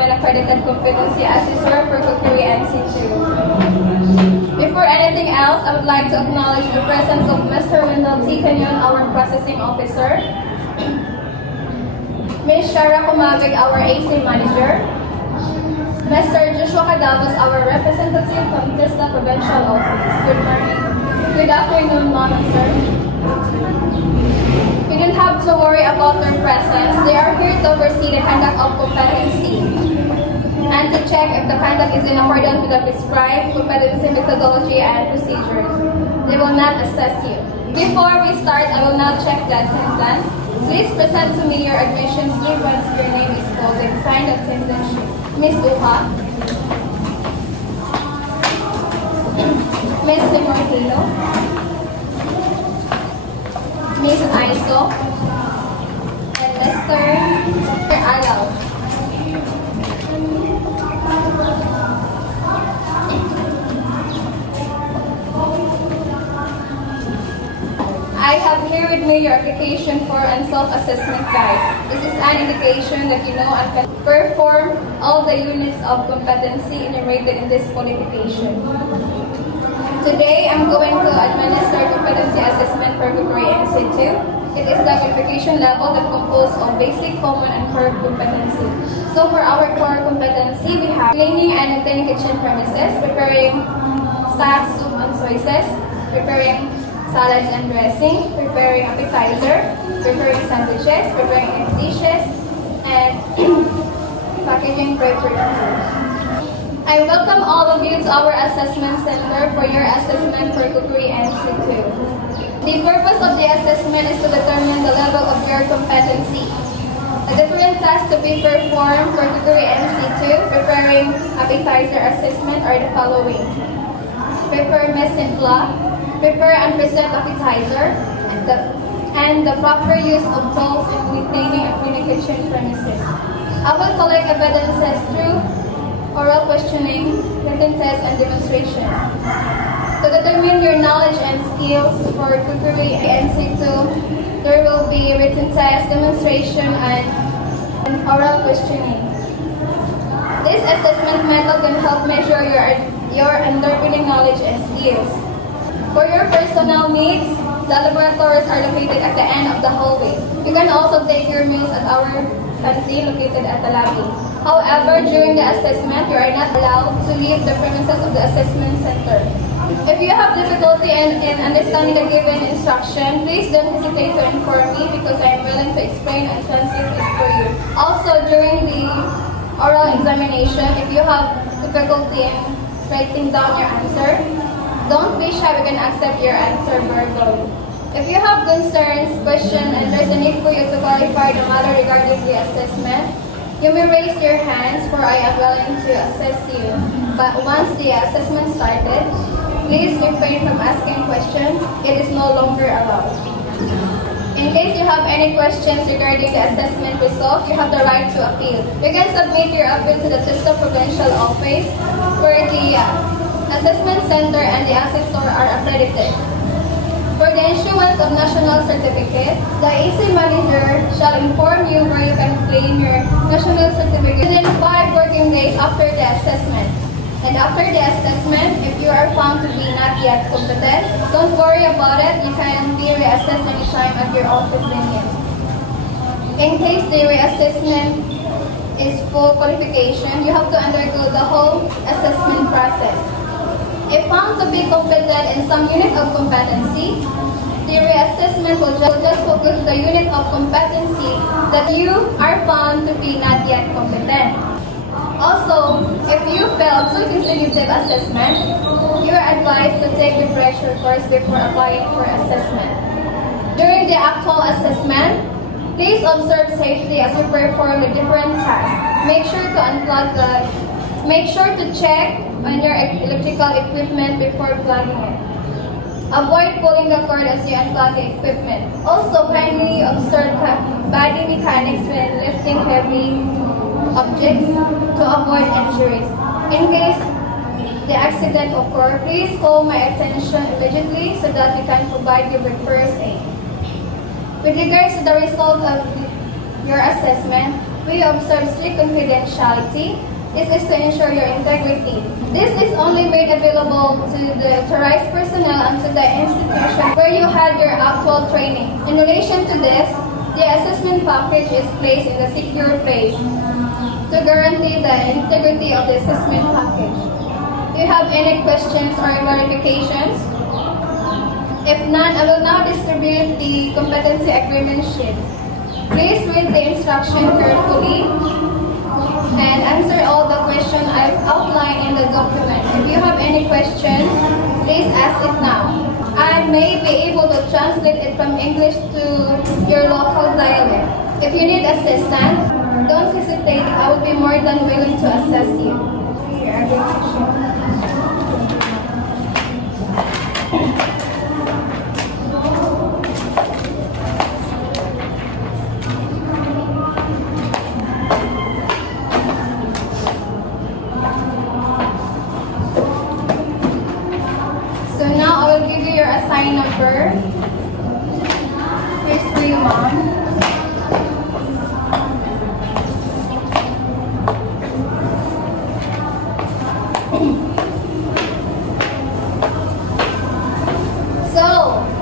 an accredited competency assessor for Cookery NC2. Before anything else, I would like to acknowledge the presence of Mr. Wendell T. Canyon, our processing officer, Ms. Shara Kumavig, our AC manager, Mr. Joshua Cadavos, our representative from Tista Provincial Office. Good morning. Good afternoon, Ma'am and Sir. You don't have to worry about their presence. They are here to oversee the conduct of competency and to check if the conduct is in accordance with the prescribed competency methodology and procedures. They will not assess you. Before we start, I will now check the attendance. Please present to me your admission slip once your name is called and sign the attendance sheet. Ms. Uha, Ms. Limortino, Ms. Aiso, and Mr. Alaw. I have here with me your application for and self-assessment guide. This is an indication that you know and can perform all the units of competency enumerated in this qualification. Today, I'm going to administer competency assessment for Cookery NC2. It is the qualification level that composed of basic, common, and core competency. So for our core competency, we have cleaning and maintaining kitchen premises, preparing stacks, soup, and sauces, preparing salads and dressing, preparing appetizer, preparing sandwiches, preparing egg dishes, and packaging prepared foods. I welcome all of you to our assessment center for your assessment for Cookery NC2. The purpose of the assessment is to determine the level of your competency. The different tasks to be performed for Cookery NC2 preparing appetizer assessment are the following: prepare mise en place, prepare and present appetizer, and the proper use of tools in maintaining and cleaning kitchen premises. I will collect evidences through oral questioning, written test, and demonstration. To determine your knowledge and skills for Cookery NC2, there will be written test, demonstration, and oral questioning. This assessment method can help measure your underpinning knowledge and skills. For your personal needs, the laboratories are located at the end of the hallway. You can also take your meals at our canteen located at the lobby. However, during the assessment, you are not allowed to leave the premises of the assessment center. If you have difficulty in understanding the given instruction, please don't hesitate to inform me because I am willing to explain and translate it for you. Also, during the oral examination, if you have difficulty in writing down your answer, don't be shy, we can accept your answer verbally. If you have concerns, questions, and there's a need for you to clarify the matter regarding the assessment, you may raise your hands for I am willing to assess you. But once the assessment started, please refrain from asking questions. It is no longer allowed. In case you have any questions regarding the assessment result, you have the right to appeal. You can submit your appeal to the Tista Provincial Office where the assessment center and the assessor are accredited. For the issuance of national certificate, the AC manager shall inform you where you can claim your national certificate within 5 working days after the assessment. And after the assessment, if you are found to be not yet competent, don't worry about it. You can be reassessed anytime at your own convenience. In case the reassessment is full qualification, you have to undergo the whole assessment process. If found to be competent in some unit of competency, the reassessment will just focus the unit of competency that you are found to be not yet competent. Also, if you fail 2 consecutive assessments, you are advised to take the refresher course before applying for assessment. During the actual assessment, please observe safety as you perform the different tasks. Make sure to check on your electrical equipment before plugging it. Avoid pulling the cord as you unplug the equipment. Also, kindly observe body mechanics when lifting heavy objects to avoid injuries. In case the accident occurs, please call my attention immediately so that we can provide you with first aid. With regards to the result of your assessment, We observe strict confidentiality. This is to ensure your integrity. This is only made available to the authorized personnel and to the institution where you had your actual training. In relation to this, the assessment package is placed in a secure place to guarantee the integrity of the assessment package. Do you have any questions or clarifications? If none, I will now distribute the competency agreement sheet. Please read the instruction carefully and answer all the questions I've outlined in the document. If you have any questions, please ask it now. I may be able to translate it from English to your local dialect. If you need assistance, don't hesitate. I will be more than willing to assist you. So now I will give you your assigned number. Here's for you, Mom.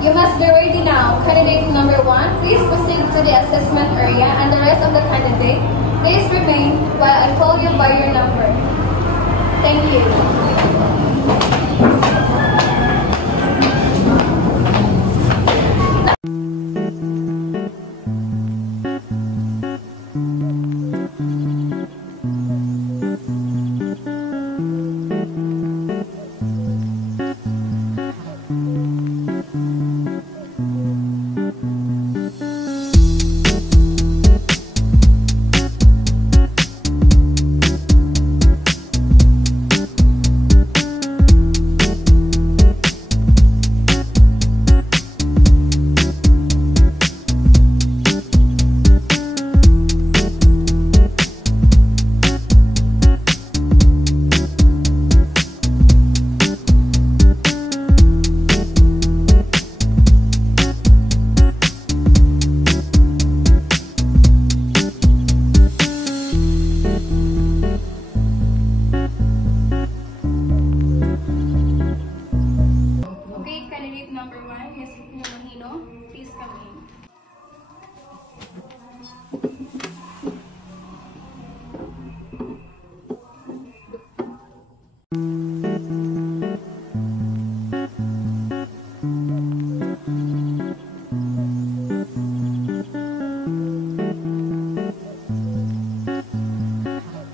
You must be ready now. Candidate number 1, please proceed to the assessment area, and the rest of the candidate, please remain while I call you by your number. Thank you.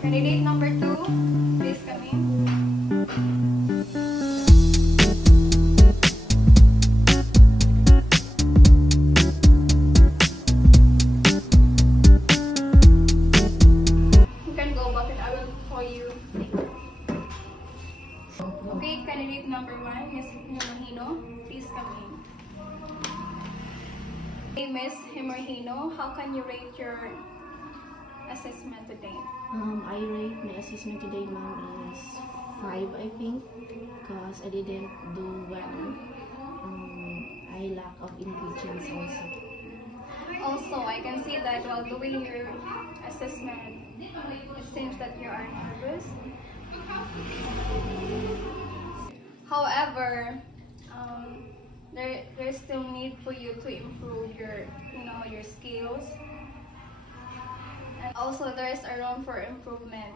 Candidate number 2, please come in. You can go back and I will call you later. Okay, candidate number 1, Ms. Himorhino, please come in. Hey, Ms. Himorhino, how can you rate your assessment today? I rate my assessment today, ma'am, is 5, I think, because I didn't do well. I lack of intelligence also. Also, I can see that while doing your assessment, it seems that you are nervous. However, there's still need for you to improve your skills. And also, there is a room for improvement.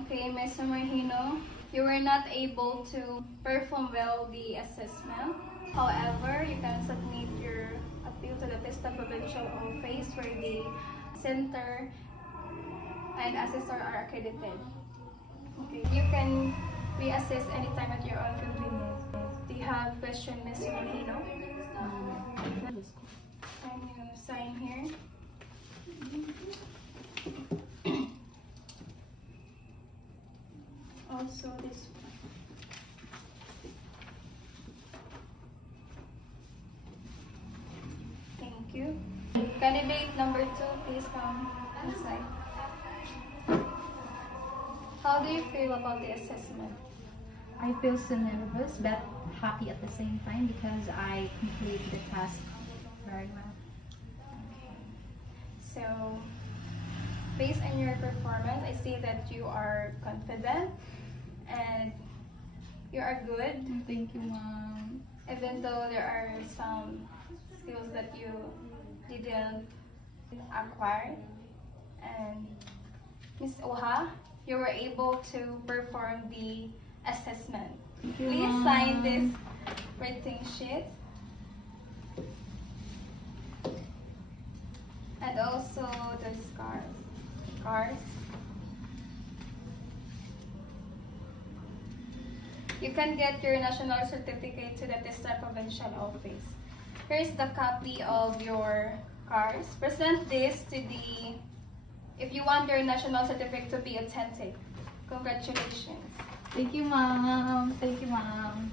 Okay, Ms. Himorhino, you were not able to perform well the assessment. However, you can submit your appeal to the TESDA Provincial Office where the center and assessor are accredited. Okay, you can reassess anytime at your own convenience. Do you have questions, Ms. Himorhino? I'm going to sign here. Also this one. Thank you. Candidate number 2, please come inside. How do you feel about the assessment? I feel so nervous but happy at the same time because I completed the task very well. So, based on your performance, I see that you are confident and you are good. Thank you, ma'am. Even though there are some skills that you didn't acquire. And Ms. Oha, you were able to perform the assessment. Please sign this rating sheet. And also the scars. You can get your national certificate to the TESDA provincial office. Here's the copy of your scars. Present this to if you want your national certificate to be authentic. Congratulations. Thank you, ma'am. Thank you, ma'am.